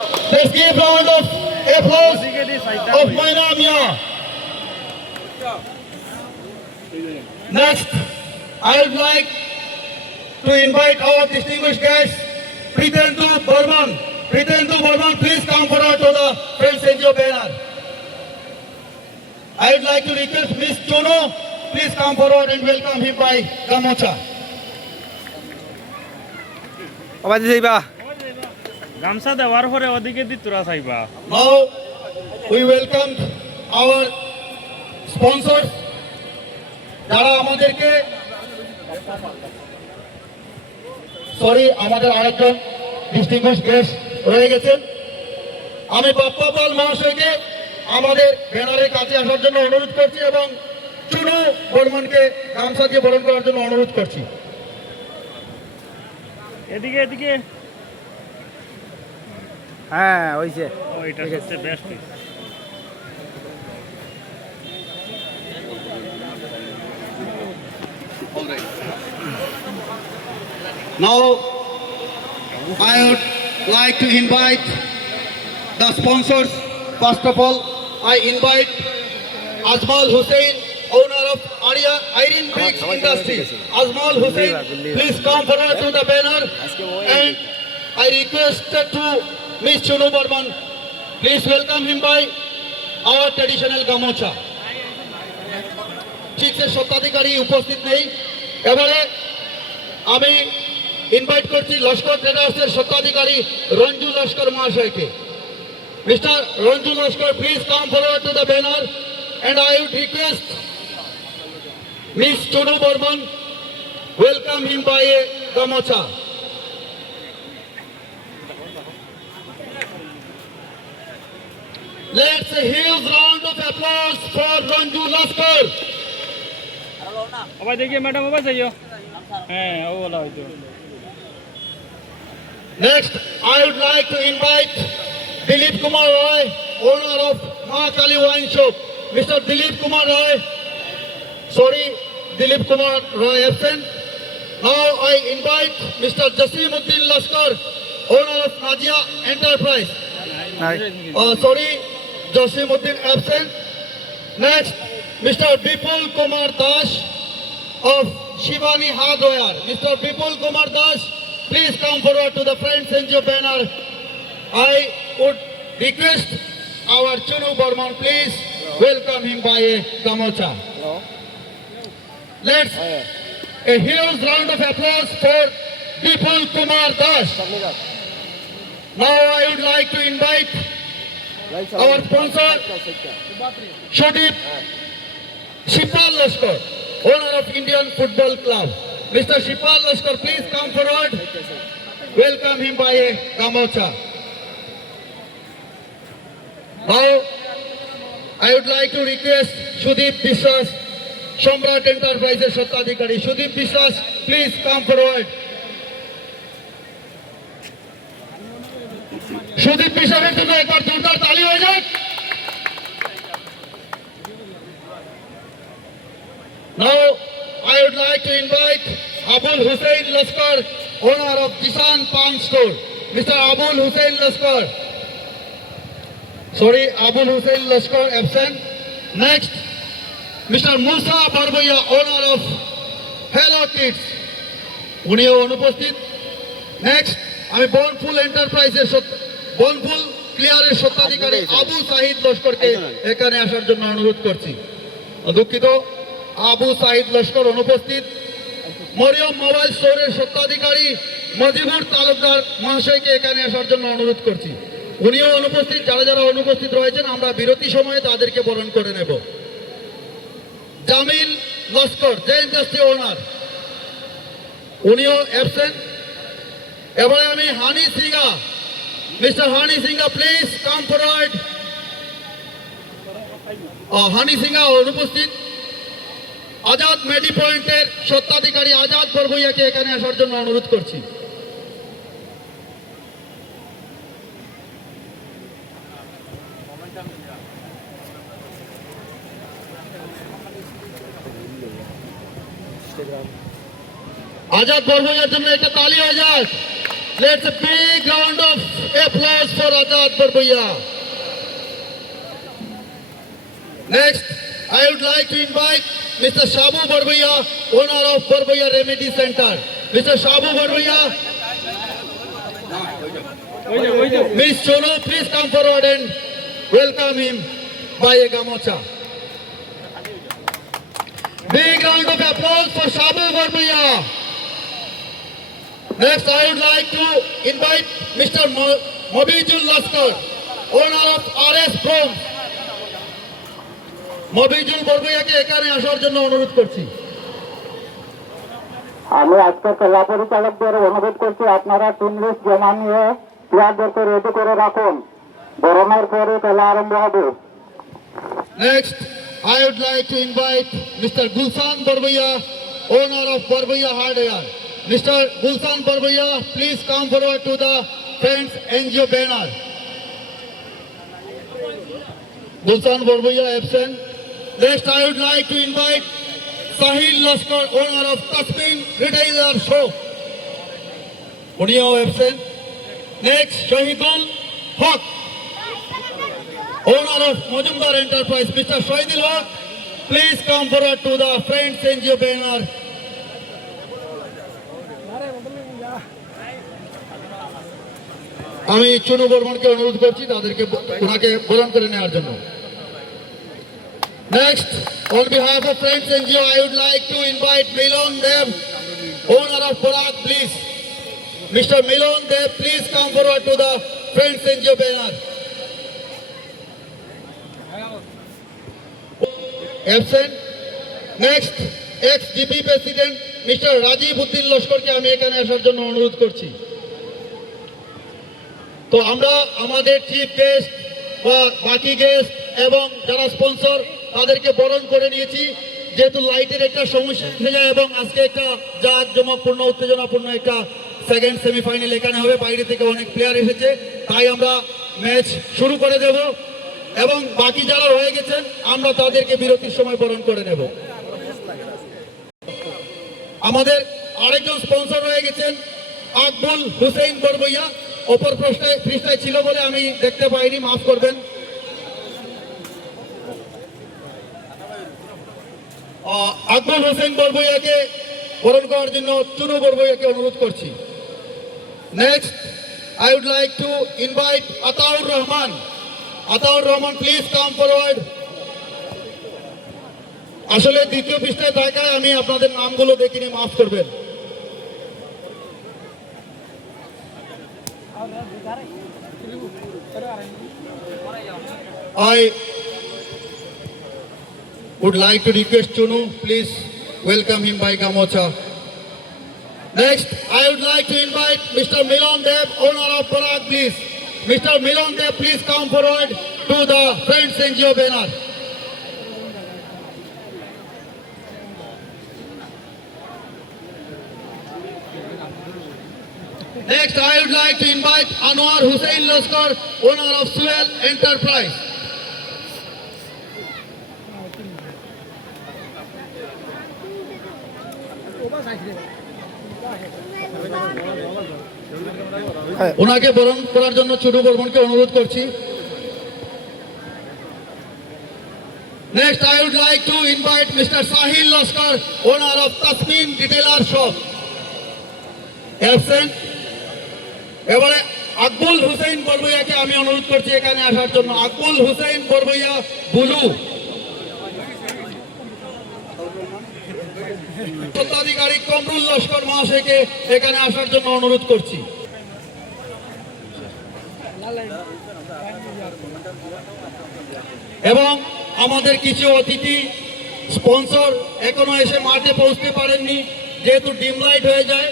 Let's give round of applause of Maina Mia. Next, I would like to invite our distinguished guests, Pritandu Burman. Pritandu Burman, please come forward to the Friends NGO banner. I would like to request Miss Chono, please come forward and welcome him by Gamocha. গামছা দেওয়ার পরে ওদিকে দি তোরা চাইবা Now we welcome our sponsors যারা আমাদেরকে আমাদের আরেকজন ডিস্টিংগুইশড গেস্ট রয়ে গেছেন। আমি বাপ্পা পাল মহাশয়কে আমাদের ব্যানারের কাছে আসার জন্য অনুরোধ করছি এবং চুনু বর্মনকে গামছা দিয়ে বরণ করার জন্য অনুরোধ করছি। এদিকে এদিকে হ্যাঁ ওইছে ওইটা হচ্ছে best. Now I would like to invite the sponsors. First of all, I invite Azmal Hussain, owner of Iron Bricks Industries. Azmal Hussain, please come forward to the banner. And I requested to Miss Chunu Burman, please welcome him by our traditional gamocha. চিক্সের স্বত্বাধিকারী উপস্থিত নেই, এবারে আমি invite করছি লস্কর ট্রেডার্সের স্বত্বাধিকারী রঞ্জু লস্কর মহাশয়কে। Mister Ranju Laskar, please come forward to the banner and I would request Miss Chunu Burman, welcome him by a gamocha. Let's a huge round of applause for Ranju Laskar. আবার দেখিয়ে ম্যাডাম আবার যাইও। হ্যাঁ ও বলা হয়তো। Next, I would like to invite Dilip Kumar Roy, owner of Ma Kali Wine Shop. Mr. Dilip Kumar Roy. Sorry, Dilip Kumar Roy absent. Now I invite Mr. Jasimuddin Laskar, owner of Najia Enterprise. Sorry, Jasimuddin absent. Next, Mr. Bipul Kumar Das of Shivani Hardware. Mr. Bipul Kumar Das, please come forward to the Friends NGO banner. I would request our Chunu Burman, please welcome him by a gamocha. Let's a huge round of applause for Bipul Kumar Das. Now I would like to invite our sponsor, Shadip Shipal Laskar, owner of Indian Football Club. Mr. Shipal Laskar, please come forward. Welcome him by a gamocha. Now, I would like to request Sudip Biswas, Samrat Enterprises Sattadhikari. Sudip Biswas, please come forward. Sudip Biswas জন্য একবার জোরদার তালি হয়ে যাক। Now, I would like to invite Abul Hussain Laskar, owner of Kisan Pan Store. Mr. Abul Hussain Laskar. Sorry, Abul Hussain Laskar absent. Next, Mr. Musa Barboya, owner of Hello Kids. উনিও অনুপস্থিত। Next, আমি বনফুল এন্টারপ্রাইজের বনফুল ক্লিয়ারের স্বত্বাধিকারী আবু সাহিদ লস্করকে এখানে আসার জন্য অনুরোধ করছি। দুঃখিত, আবু সাহিদ লস্কর অনুপস্থিত। মরিয়ম মোবাইল স্টোরের স্বত্বাধিকারী মজিবুর তালুকদার মহাশয়কে এখানে আসার জন্য অনুরোধ করছি। উনিও অনুপস্থিত। যারা যারা অনুপস্থিত রয়েছেন আমরা বিরতি সময়ে তাদেরকে বরণ করে নেব। জামিল লস্কর, যে ইন্ডাস্ট্রি ওনার, উনিও অ্যাবসেন্ট। এবারে আমি Honey Sinha, Mister Honey Sinha, please come forward. Honey Sinha অনুপস্থিত। আজাদ মেডি পয়েন্টের স্বত্বাধিকারী আজাদ বরভইয়াকে এখানে আসার জন্য অনুরোধ করছি। আজাদ বরভইয়ার জন্য একটা তালি হয়ে যাক। Let's a big round of applause for Azad Barbuya. Next, I would like to invite Mr. Shabu Barbuya, owner of Barbuya Remedy Center. Mr. Shabu Barbuya, Miss Chonu, please come forward and welcome him by a gamocha. Big round of applause for Shabu Barbuya. Next, I would like to invite Mr. Mobijul Laskar, owner of RS Prom. Mobijul Barbuyaকে এখানে আসার জন্য অনুরোধ করছি। আমি আজকে খেলা পরিচালকদের অনুরোধ করছি আপনারা 3 লিস্ট জমা নিয়ে প্লেয়ারদেরকে রেডি করে রাখুন, গরমের পরে খেলা আরম্ভ হবে। Next, I would like to invite Mr. Gulsan Barbuya, owner of Barbuya Hardware. Mr. Gulsan Barbuya, please come forward to the Friends NGO banner. Gulsan Barbuya absent. Next, I would like to invite Sahil Laskar, owner of Tasmin Retailer Shop. Uniyo absent. Next, Shahidul Haq, owner of Majumdar Enterprise. Mr. Shahidul Haq, please come forward to the Friends NGO banner. আমি চুনু বর্মনকে অনুরোধ করছি তাদেরকে ওনাকে বরণ করে নেওয়ার জন্য। Next, on behalf of Friends NGO, I would like to invite Milon Dev, owner of Parag, please. Mr. Milon Dev, please come forward to the Friends NGO banner. Absent. Next, ex-GP President Mr. Rajiv Uddin Lashkarকে আমি এখানে আসার জন্য অনুরোধ করছি। তো আমরা আমাদের chief guest বা বাকি গেস্ট এবং যারা স্পন্সর তাদেরকে বরণ করে নিয়েছি, যেহেতু লাইটের একটা সমস্যা হয়ে যায় এবং আজকে একটা জাঁকজমকপূর্ণ উত্তেজনাপূর্ণ একটা সেকেন্ড সেমিফাইনাল এখানে হবে, বাইরে থেকে অনেক প্লেয়ার এসেছে, তাই আমরা ম্যাচ শুরু করে দেব এবং বাকি যারা রয়ে গেছেন আমরা তাদেরকে বিরতির সময় বরণ করে নেব। আমাদের আরেকজন স্পন্সর রয়ে গেছেন আকবুল হুসেইন বরবইয়া, অপর পৃষ্ঠায় ছিল বলে আমি দেখতে পাইনি, মাফ করবেন। আকবুল হোসেন বরবইয়াকে বরণ করার জন্য চুনু বরবইয়াকে অনুরোধ করছি। Next, I would like to invite Ataur Rahman. Ataur Rahman, please come forward. আসলে দ্বিতীয় পৃষ্ঠায় দেখায় আমি আপনাদের নামগুলো দেখিনি, মাফ করবেন। I would like to request Chunu, please welcome him by Gamocha. Next, I would like to invite Mr. Milon Dev, owner of Parag, please. Mr. Milon Dev, please come forward to the Friends NGO banner. Next, I would like to invite Anwar Hussain Laskar, owner of Swell Enterprise. ওনাকে বরণ করার জন্য ছোট বর্মনকে অনুরোধ করছি। Next, I would like to invite Mr. Sahil Laskar, owner of Tasmin Retailer Shop. Absent. এবারে আকবুল হুসেইন বরবইয়াকে আমি অনুরোধ করছি এখানে আসার জন্য। আকবুল হুসেইন বরবইয়া বুলু, স্বত্বাধিকারী কমরুল লস্কর মহাশয়কে এখানে আসার জন্য অনুরোধ করছি। এবং আমাদের কিছু অতিথি স্পন্সর এখনো এসে মাঠে পৌঁছতে পারেননি, যেহেতু ডিম লাইট হয়ে যায়